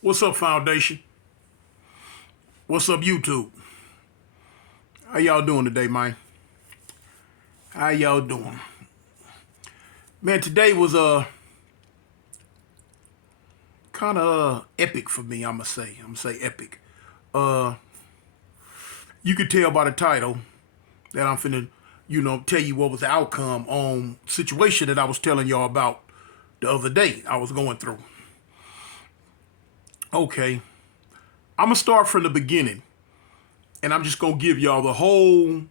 What's up, Foundation? What's up, YouTube? How y'all doing today, man? How y'all doing? Man, today was kind of epic for me. I'm gonna say epic. Uh, you could tell by the title that I'm finna, tell you what was the outcome on situation that I was telling y'all about the other day. I was going through. Okay, I'm gonna start from the beginning, and I'm just gonna give y'all the whole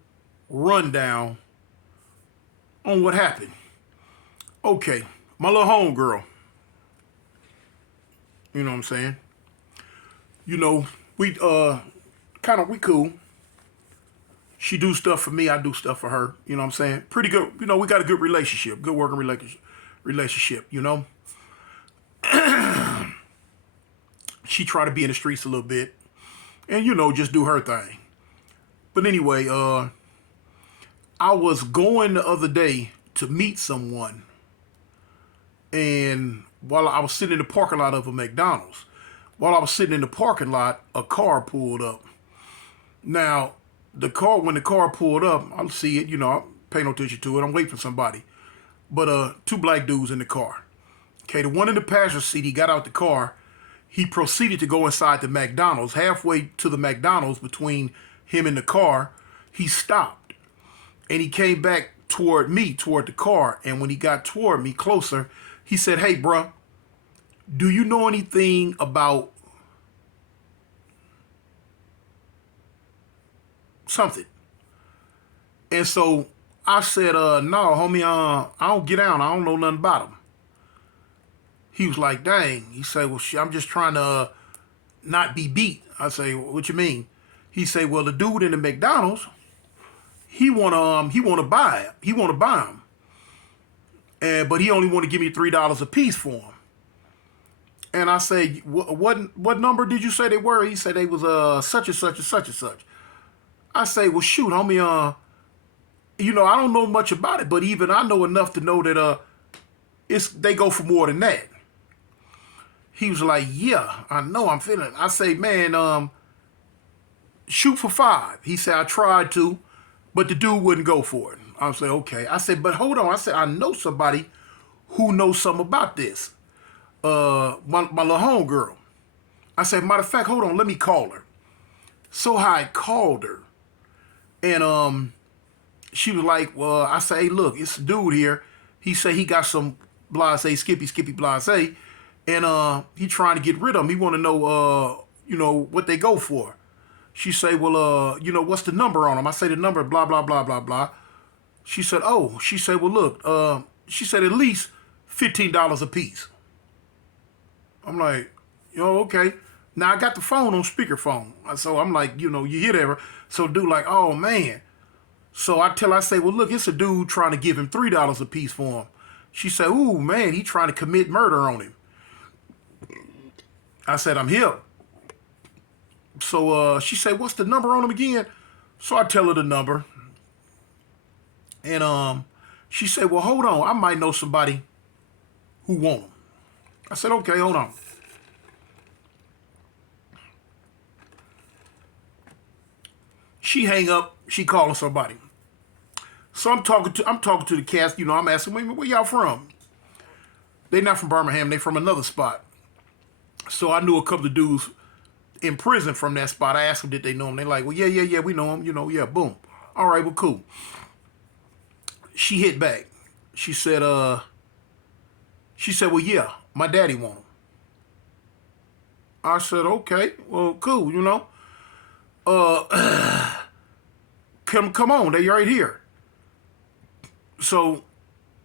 rundown on what happened. Okay, my little homegirl, you know what I'm saying? You know, we we cool. She do stuff for me, I do stuff for her. You know what I'm saying? Pretty good. You know, we got a good relationship, good working relationship. You know, she try to be in the streets a little bit, and just do her thing. But anyway, I was going the other day to meet someone, and while I was sitting in the parking lot of a McDonald's, while I was sitting in the parking lot, a car pulled up. Now, when the car pulled up, I see it, I pay no attention to it. I'm waiting for somebody. But two black dudes in the car. Okay, the one in the passenger seat, he got out the car. He proceeded to go inside the McDonald's. Halfway to the McDonald's, between him and the car, he stopped. And he came back toward me, toward the car. And when he got toward me closer, he said, "Hey, bruh, do you know anything about something?" And so I said, "No, homie, I don't get down. I don't know nothing about him." He was like, "Dang." He said, "Well, shit, I'm just trying to not be beat." I say, "What you mean?" He said, "Well, the dude in the McDonald's, he wanna buy it. He wanna buy him, and but he only want to give me $3 a piece for him." And I say, "What number did you say they were?" He said they was such and such and such and such. I say, "Well, shoot, homie, I don't know much about it, but even I know enough to know that it's they go for more than that." He was like, "Yeah, I know, I'm feeling it." I say, "Man, shoot for 5." He said, "I tried to, but the dude wouldn't go for it." I say, "Okay." I said, "But hold on." I said, "I know somebody who knows something about this. My little homegirl." I said, "Matter of fact, hold on, let me call her." So I called her, and she was like, "Well," I say, "Hey, look, it's a dude here. He say he got some blase, skippy blase, and he trying to get rid of him. He want to know, what they go for." She say, "Well, what's the number on him?" I say, "The number, blah blah blah blah blah." She said, "Oh," she said, "Well, look," she said, "at least $15 a piece." I'm like, okay. Now I got the phone on speakerphone, so I'm like, you hear that? So dude, like, "Oh man." So I say, "Well, look, it's a dude trying to give him $3 a piece for him." She said, "Ooh, man, he trying to commit murder on him." I said, "I'm here." So she said, "What's the number on him again?" So I tell her the number, and she said, "Well, hold on, I might know somebody who want him." I said, "Okay, hold on." She hang up. She calling somebody. So I'm talking to the cast. I'm asking, "Where y'all from?" They not from Birmingham. They from another spot. So I knew a couple of dudes in prison from that spot. I asked them, did they know him? They like, "Well, yeah, yeah, yeah, we know him. Yeah, boom. All right, well, cool." She hit back. She said, "Well, yeah, my daddy want him." I said, "Okay, well, cool. Uh, come on, they right here." So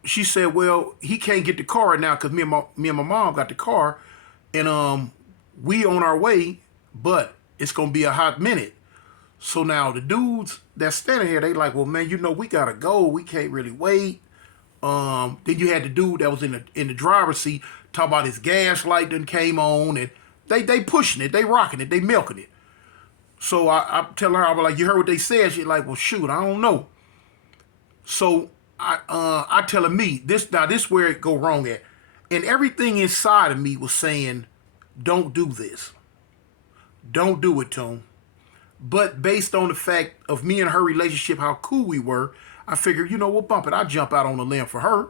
she said, "Well, he can't get the car right now because me and my mom got the car, and we on our way, but it's gonna be a hot minute." So now the dudes that's standing here, they like, "Well, man, we gotta go. We can't really wait." Then you had the dude that was in the driver's seat talk about his gas light done came on, and they pushing it, they rocking it, they milking it. So I tell her, I was like, "You heard what they said?" She's like, "Well, shoot, I don't know." So I tell her, me this, now this where it go wrong at. And everything inside of me was saying, don't do this. Don't do it, Tone. But based on the fact of me and her relationship, how cool we were, I figured, you know, we'll bump it. I'll jump out on a limb for her.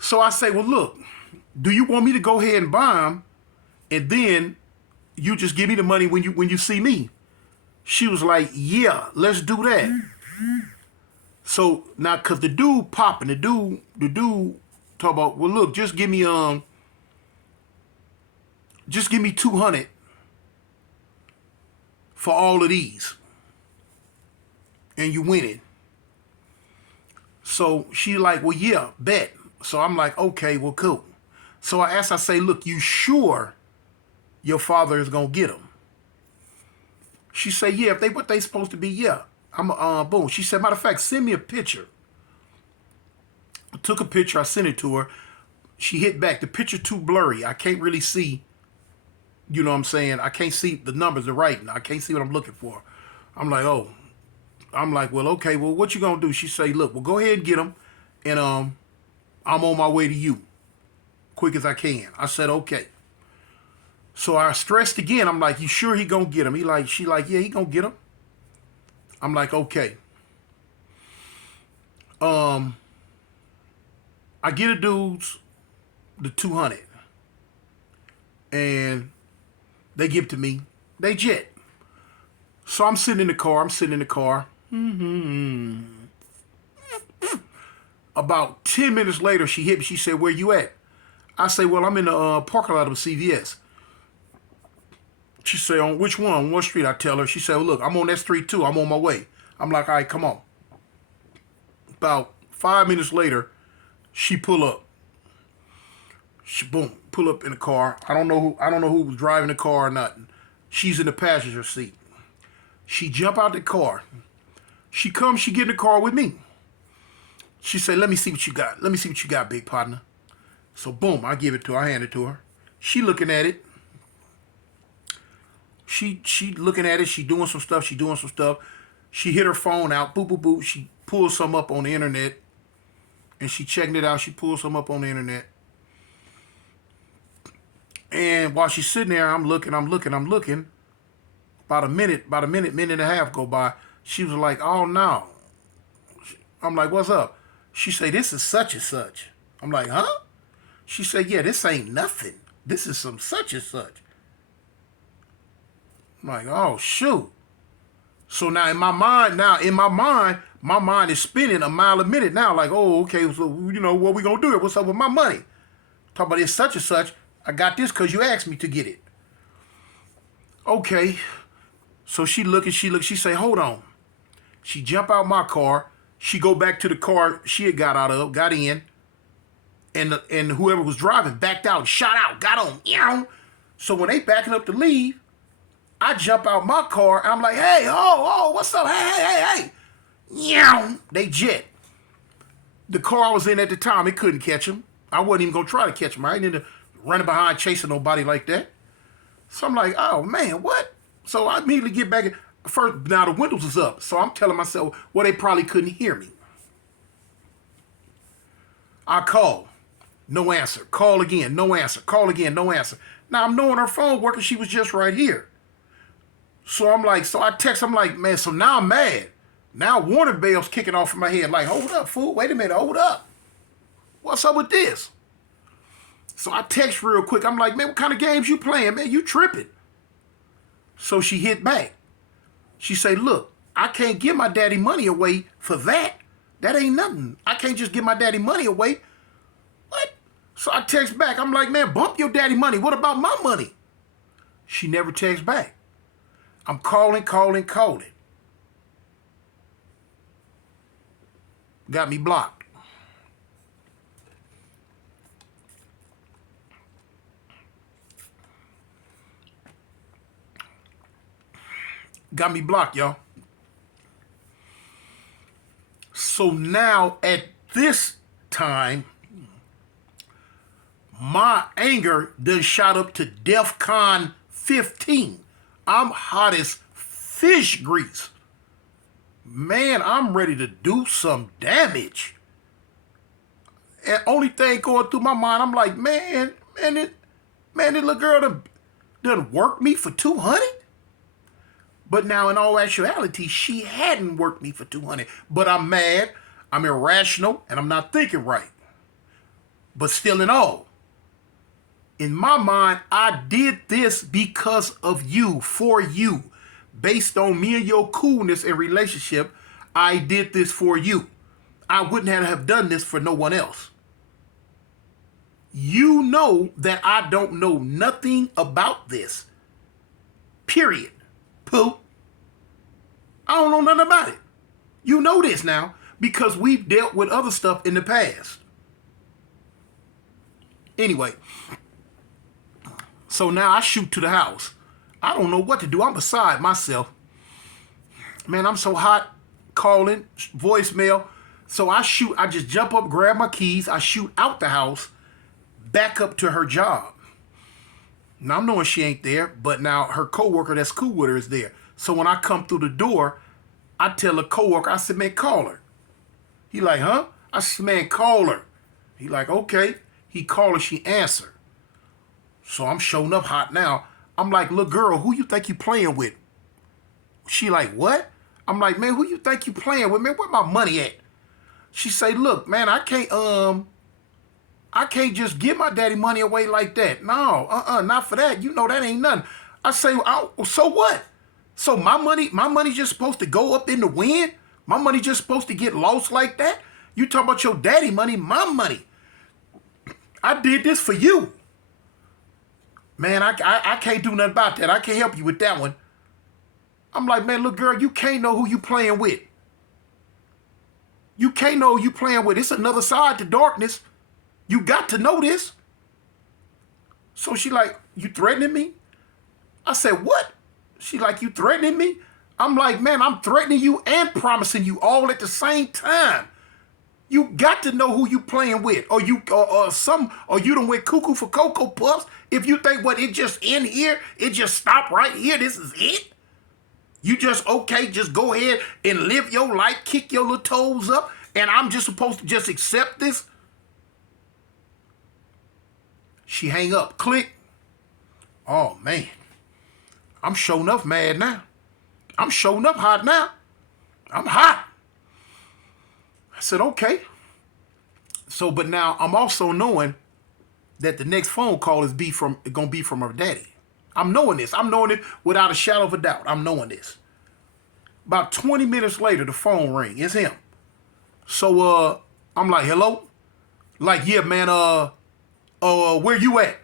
So I say, well, look, do you want me to go ahead and buy them, and then you just give me the money when you see me? She was like, yeah, let's do that. So now, cause the dude popping, the dude talk about, well, look, just give me 200 for all of these, and you win it. So she like, well, yeah, bet. So I'm like, okay, well, cool. So I asked, I say, look, you sure your father is gonna get them? She said, yeah, if they what they supposed to be, yeah. I'm boom. She said, matter of fact, send me a picture. I took a picture, I sent it to her. She hit back. The picture too blurry. I can't really see, you know what I'm saying? I can't see the numbers, the writing. I can't see what I'm looking for. I'm like, oh. I'm like, well, okay, well, what you gonna do? She say, look, well, go ahead and get them, and I'm on my way to you, quick as I can. I said, okay. So I stressed again. I'm like, you sure he gonna get them? She like, yeah, he gonna get them. I'm like, okay. I get a dudes the 200, and they give it to me. They jet. So I'm sitting in the car. About 10 minutes later, she hit me. She said, where you at? I say, well, I'm in the parking lot of CVS. She said, on which one? On what street? I tell her. She said, well, look, I'm on that street too. I'm on my way. I'm like, all right, come on. About 5 minutes later, she pull up. She boom, pull up in the car. I don't know who was driving the car or nothing. She's in the passenger seat. She jump out the car. She comes, she get in the car with me. She said, let me see what you got. Let me see what you got, big partner. So boom, I give it to her. I hand it to her. She looking at it. She looking at it. She doing some stuff. She hit her phone out. Boop, boop, boop. She pulls some up on the internet. And she checking it out. She pulls some up on the internet. And while she's sitting there, I'm looking. About a minute and a half go by. She was like, oh, no. I'm like, what's up? She said, this is such and such. I'm like, huh? She said, yeah, this ain't nothing. This is some such and such. I'm like, oh, shoot. So now in my mind, my mind is spinning a mile a minute now. Like, oh, okay, so, you know, what we going to do here? What's up with my money? Talk about this such and such. I got this because you asked me to get it. Okay. So she say, hold on. She jump out my car. She go back to the car she had got in. And whoever was driving backed out, shot out, got on. So when they backing up to leave, I jump out my car. And I'm like, hey, what's up? Hey. They jet. The car I was in at the time, it couldn't catch them. I wasn't even going to try to catch them. I ain't into running behind chasing nobody like that. So I'm like, oh, man, what? So I immediately get back. First, now the windows is up. So I'm telling myself, well, they probably couldn't hear me. I call. No answer. Call again. No answer. Call again. No answer. Now I'm knowing her phone working. She was just right here. So I'm like, so I text. I'm like, man, so now I'm mad. Now warning bells kicking off in my head. Like, hold up, fool. Wait a minute. Hold up. What's up with this? So I text real quick. I'm like, man, what kind of games you playing, man? You tripping. So she hit back. She say, look, I can't give my daddy money away for that. That ain't nothing. I can't just give my daddy money away. What? So I text back. I'm like, man, bump your daddy money. What about my money? She never texts back. I'm calling. Got me blocked. Got me blocked, y'all. So now at this time, my anger done shot up to DEFCON 15. I'm hot as fish grease. Man, I'm ready to do some damage. And only thing going through my mind, I'm like, this little girl done worked me for 200. But now, in all actuality, she hadn't worked me for 200. But I'm mad, I'm irrational, and I'm not thinking right. But still in all, in my mind, I did this because of you, for you. Based on me and your coolness and relationship, I did this for you. I wouldn't have done this for no one else. You know that I don't know nothing about this. Period. Pooh. I don't know nothing about it. You know this now because we've dealt with other stuff in the past. Anyway, so now I shoot to the house. I don't know what to do. I'm beside myself. Man, I'm so hot, calling, voicemail. So I just jump up, grab my keys. I shoot out the house, back up to her job. Now I'm knowing she ain't there, but now her coworker that's cool with her is there. So when I come through the door, I tell the coworker, I said, man, call her. He like, huh? I said, man, call her. He like, okay. He called her, she answered. So I'm showing up hot now. I'm like, little girl, who you think you playing with? She like, what? I'm like, man, who you think you playing with? Man, where my money at? She say, look, man, I can't just give my daddy money away like that. No, not for that. You know that ain't nothing. I say, so what? So my money just supposed to go up in the wind? My money just supposed to get lost like that? You talking about your daddy money, my money. I did this for you. Man, I can't do nothing about that. I can't help you with that one. I'm like, man, look, girl, you can't know who you playing with. You can't know who you playing with. It's another side to darkness. You got to know this. So she like, you threatening me? I said, what? She like, you threatening me? I'm like, man, I'm threatening you and promising you all at the same time. You got to know who you playing with, or you done went cuckoo for Cocoa Puffs. If you think what it just in here, it just stop right here. This is it. You just just go ahead and live your life, kick your little toes up, and I'm just supposed to just accept this. She hang up, click. Oh man, I'm showing up mad now. I'm showing up hot now. I'm hot. I said, okay. So, but now I'm also knowing that the next phone call is gonna be from her daddy. I'm knowing this. I'm knowing it without a shadow of a doubt. I'm knowing this. About 20 minutes later, the phone ring. It's him. So I'm like, hello? Like, yeah, man, where you at?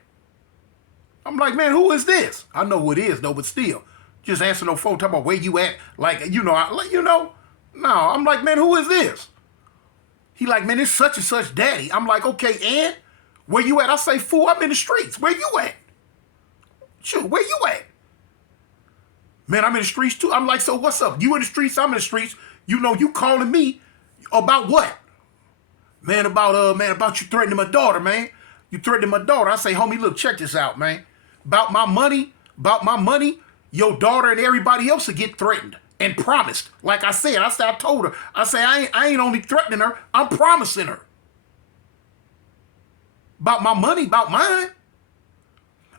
I'm like, man, who is this? I know who it is though, but still. Just answer no phone, talking about where you at. Like, no. I'm like, man, who is this? He like, man, it's such and such daddy. I'm like, okay, and where you at? I say, fool, I'm in the streets. Where you at? Shoot, where you at? Man, I'm in the streets too. I'm like, so what's up? You in the streets, I'm in the streets. You know, you calling me about what? Man, about you threatening my daughter, man. You threatening my daughter. I say, homie, look, check this out, man. About my money, your daughter and everybody else will get threatened and promised. Like I told her, I ain't only threatening her, I'm promising her. About my money, about mine.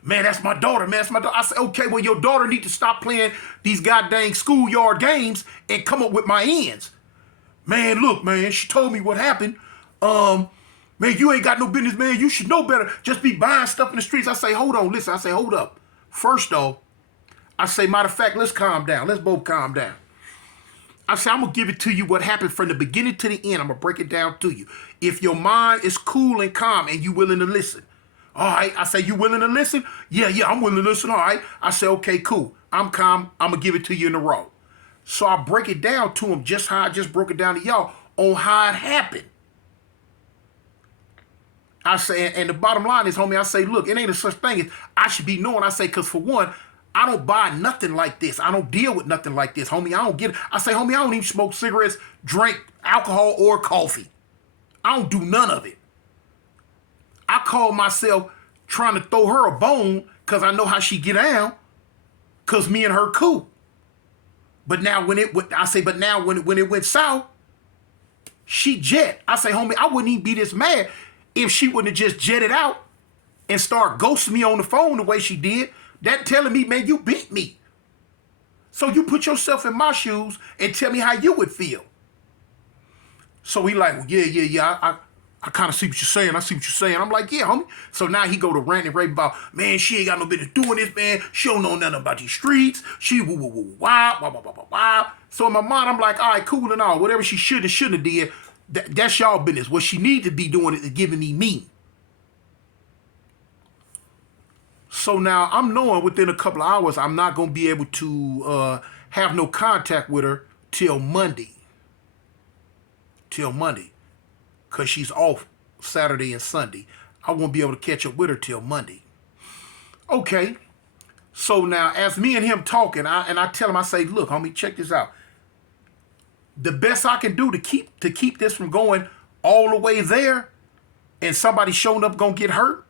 Man, that's my daughter, man. That's my daughter. I said, okay, well, your daughter need to stop playing these goddamn schoolyard games and come up with my ends. Man, look, man, she told me what happened. Man, you ain't got no business, man. You should know better. Just be buying stuff in the streets. I say, hold on, listen. I say, hold up. First, though, I say, matter of fact, let's calm down. Let's both calm down. I say, I'm going to give it to you what happened from the beginning to the end. I'm going to break it down to you. If your mind is cool and calm and you willing to listen. All right. I say, you willing to listen? Yeah, I'm willing to listen. All right. I say, okay, cool. I'm calm. I'm going to give it to you in a row. So I break it down to him just how I just broke it down to y'all on how it happened. I say, and the bottom line is, homie, I say, look, it ain't a such thing as I should be knowing. I say, because for one, I don't buy nothing like this. I don't deal with nothing like this, homie. I don't get it. I say, homie, I don't even smoke cigarettes, drink alcohol, or coffee. I don't do none of it. I call myself trying to throw her a bone because I know how she get down because me and her cool. But now when it went south, she jet. I say, homie, I wouldn't even be this mad. if she wouldn't have just jetted out and start ghosting me on the phone the way she did, that telling me, man, you beat me. So you put yourself in my shoes and tell me how you would feel. So he like, well, yeah. I kind of see what you're saying. I see what you're saying. I'm like, yeah, homie. So now he go to rant and rave about, man, she ain't got no business doing this, man. She don't know nothing about these streets. She woo woo woo wow, wow, wow, wow, wow, wow. So in my mind, I'm like, all right, cool and all. Whatever she should and shouldn't have did, that's y'all business. What she need to be doing is giving me. So now I'm knowing within a couple of hours, I'm not going to be able to have no contact with her till Monday. Because she's off Saturday and Sunday. I won't be able to catch up with her till Monday. Okay. So now, as me and him talking, I tell him, I say, look, homie, check this out. The best I can do to keep this from going all the way there and somebody showing up gonna get hurt,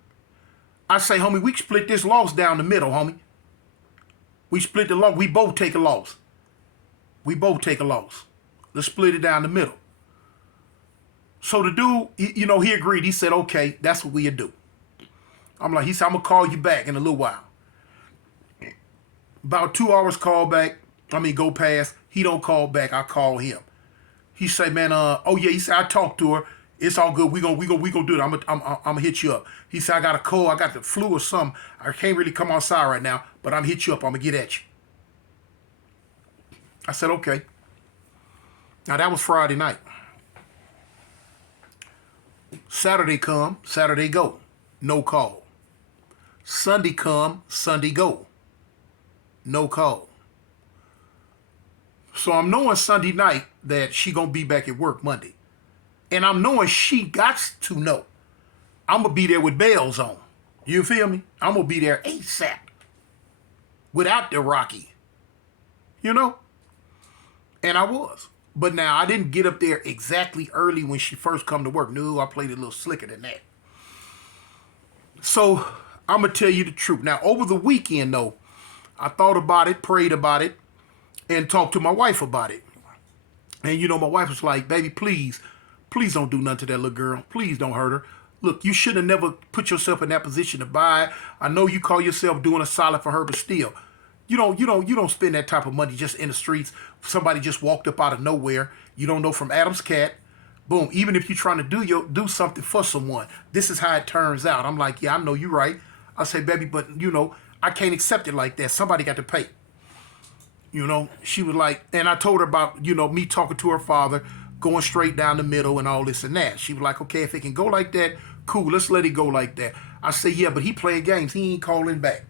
I say, homie, we split this loss down the middle, homie. We split the loss. We both take a loss. Let's split it down the middle. So the dude, he agreed. He said, okay, that's what we'll do. He said, I'm going to call you back in a little while. About 2 hours go past. He don't call back. I call him. He said, man, he said, I talked to her. It's all good. We gonna do it. I'm gonna hit you up. He said, I got a cold. I got the flu or something. I can't really come outside right now, but I'm gonna hit you up. I'm gonna get at you. I said, okay. Now that was Friday night. Saturday come, Saturday go. No call. Sunday come, Sunday go. No call. So I'm knowing Sunday night that she gonna be back at work Monday. And I'm knowing she got to know. I'm gonna be there with bells on. You feel me? I'm gonna be there ASAP. Without the Rocky. And I was. But now, I didn't get up there exactly early when she first come to work. No, I played a little slicker than that. So, I'm going to tell you the truth. Now, over the weekend, though, I thought about it, prayed about it, and talked to my wife about it. And, my wife was like, baby, please don't do nothing to that little girl. Please don't hurt her. Look, you should have never put yourself in that position to buy. I know you call yourself doing a solid for her, but still. You don't spend that type of money just in the streets. Somebody just walked up out of nowhere. You don't know from Adam's cat. Boom. Even if you're trying to do something for someone, this is how it turns out. I'm like, yeah, I know you're right. I say, baby, but I can't accept it like that. Somebody got to pay. She was like, and I told her about, me talking to her father, going straight down the middle and all this and that. She was like, okay, if it can go like that, cool. Let's let it go like that. I say, yeah, but he playing games. He ain't calling back.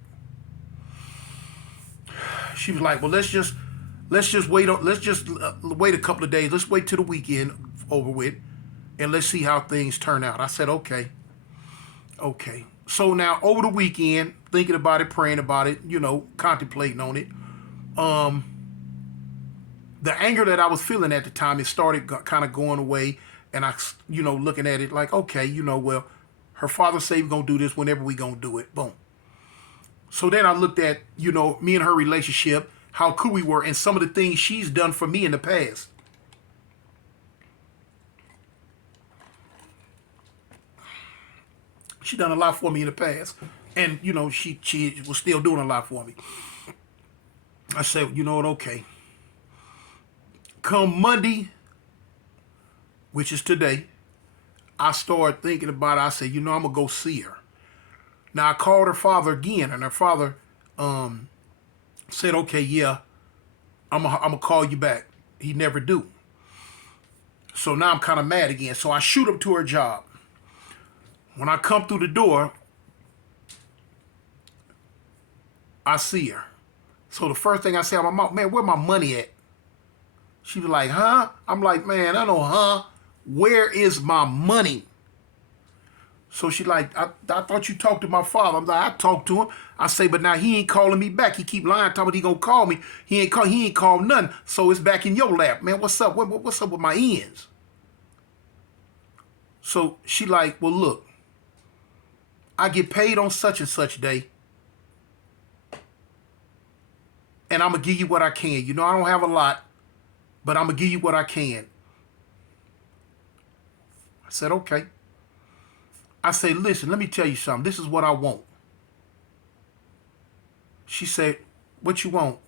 She was like, well, let's just wait a couple of days. Let's wait till the weekend over with, and let's see how things turn out. I said, okay. So now over the weekend, thinking about it, praying about it, contemplating on it. The anger that I was feeling at the time, it started kind of going away, and I, looking at it like, okay, well, her father said we're gonna do this whenever we gonna do it. Boom. So then I looked at, me and her relationship, how cool we were, and some of the things she's done for me in the past. She done a lot for me in the past. And, she was still doing a lot for me. I said, you know what, okay. Come Monday, which is today, I started thinking about it. I said, I'm going to go see her. Now, I called her father again, and her father said, okay, yeah, I'm going to call you back. He never do. So now I'm kind of mad again. So I shoot up to her job. When I come through the door, I see her. So the first thing I say, I'm like, man, where my money at? She was like, huh? I'm like, man, I know, huh? Where is my money? So she like, I thought you talked to my father. I'm like, I talked to him. I say, but now he ain't calling me back. He keep lying, talking about he gonna call me. He ain't called nothing. So it's back in your lap, man. What's up? What's up with my ends? So she like, well, look, I get paid on such and such day, and I'm gonna give you what I can. I don't have a lot, but I'm gonna give you what I can. I said, okay. I say, listen, let me tell you something. This is what I want. She said, what you want?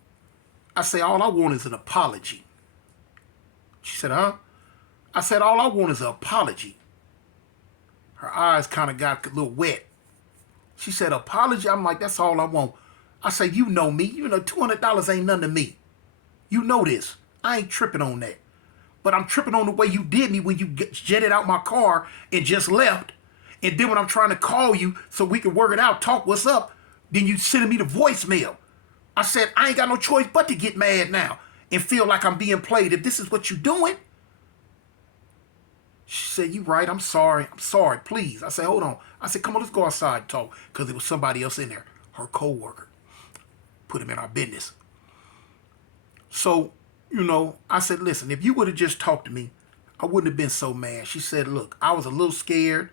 I say, all I want is an apology. She said, huh? I said, all I want is an apology. Her eyes kind of got a little wet. She said, apology? I'm like, that's all I want. I say, you know me. You know, $200 ain't nothing to me. You know this. I ain't tripping on that. But I'm tripping on the way you did me when you jetted out my car and just left. And then when I'm trying to call you so we can work it out, talk what's up, then you sending me the voicemail. I said, I ain't got no choice but to get mad now and feel like I'm being played if this is what you doing. She said, you right, I'm sorry, please. I said, hold on. I said, come on, let's go outside and talk. Because there was somebody else in there, her co-worker. Put him in our business. So, you know, I said, listen, if you would have just talked to me, I wouldn't have been so mad. She said, look, I was a little scared.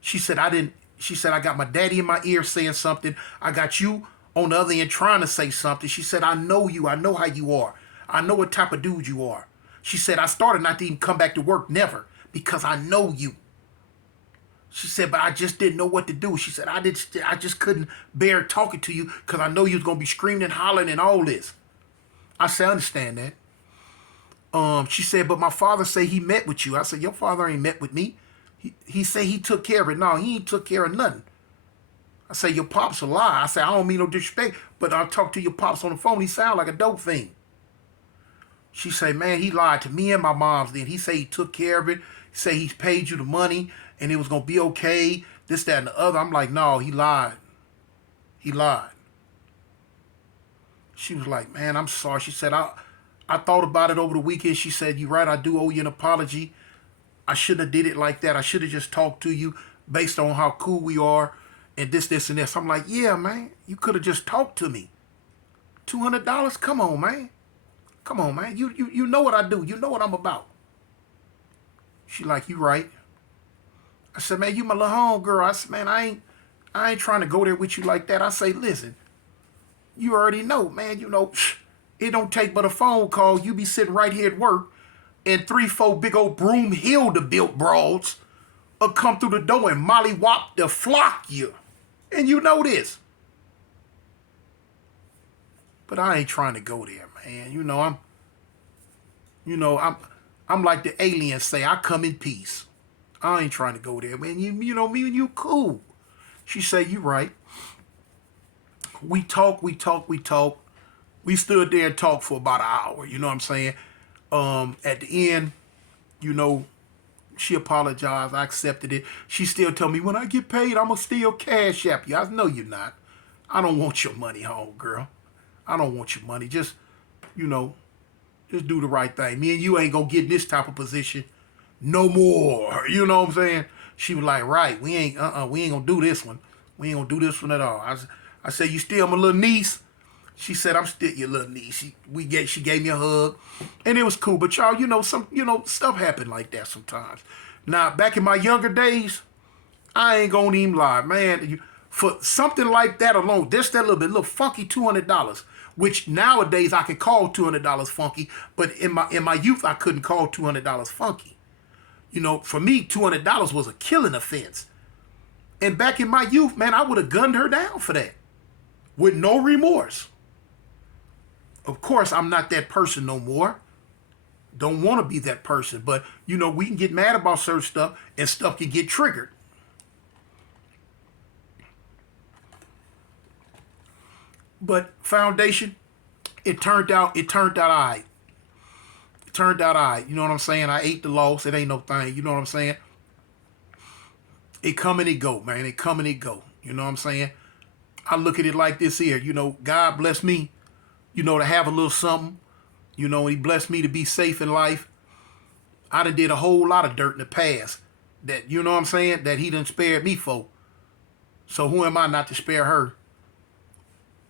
She said, I got my daddy in my ear saying something. I got you on the other end trying to say something. She said, I know you. I know how you are. I know what type of dude you are. She said, I started not to even come back to work, never, because I know you. She said, but I just didn't know what to do. She said, I just couldn't bear talking to you because I know you was going to be screaming and hollering and all this. I said, I understand that. She said, but my father say he met with you. I said, your father ain't met with me. He said he took care of it. No, he ain't took care of nothing. I say, your pop's a lie. I say, I don't mean no disrespect, but I talked to your pops on the phone. He sound like a dope fiend. She say, man, he lied to me and my mom's then. He say he took care of it. He say he's paid you the money and it was going to be okay, this, that, and the other. I'm like, no, he lied. He lied. She was like, man, I'm sorry. She said, I thought about it over the weekend. She said, you're right, I do owe you an apology. I shouldn't have did it like that. I should have just talked to you based on how cool we are and this, and this. I'm like, yeah, man, you could have just talked to me. $200? Come on, man. Come on, man. You know what I do. You know what I'm about. She like, you right. I said, man, you my little home girl. I said, man, I ain't trying to go there with you like that. I say, listen, you already know, man, you know, it don't take but a phone call. You be sitting right here at work and 3-4 big old Broomhilda built broads will come through the door and mollywop to flock you. And you know this. But I ain't trying to go there, man. I'm like the aliens say, I come in peace. I ain't trying to go there, man. You know, me and you cool. She say, you right. We talk. We stood there and talked for about an hour, you know what I'm saying? At the end, you know, she apologized. I accepted it. She still told me, when I get paid, I'm going to still cash app you. I said, no, you're not. I don't want your money, home girl. I don't want your money. Just, you know, just do the right thing. Me and you ain't going to get in this type of position no more. You know what I'm saying? She was like, right, we ain't going to do this one. We ain't going to do this one at all. I said, you still my little niece? She said, I'm still your little niece. She gave me a hug, and it was cool. But y'all, stuff happen like that sometimes. Now, back in my younger days, I ain't gonna even lie, man. For something like that alone, just that little funky $200, which nowadays I can call $200 funky, but in my youth I couldn't call $200 funky. You know, for me, $200 was a killing offense. And back in my youth, man, I would have gunned her down for that with no remorse. Of course, I'm not that person no more. Don't want to be that person. But, you know, we can get mad about certain stuff and stuff can get triggered. But Foundation, it turned out all right. It turned out all right. You know what I'm saying? I ate the loss. It ain't no thing. You know what I'm saying? It come and it go, man. It come and it go. You know what I'm saying? I look at it like this here. You know, God bless me, you know, to have a little something. You know, he blessed me to be safe in life. I done did a whole lot of dirt in the past that, you know what I'm saying, that he done spared me for. So who am I not to spare her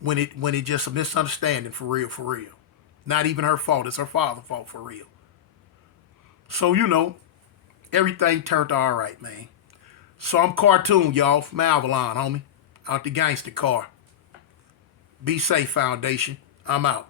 when it just a misunderstanding for real, for real. Not even her fault. It's her father's fault for real. So, you know, everything turned out all right, man. So I'm Cartoon, y'all, from Avalon, homie. Out the gangster car. Be safe, Foundation. I'm out.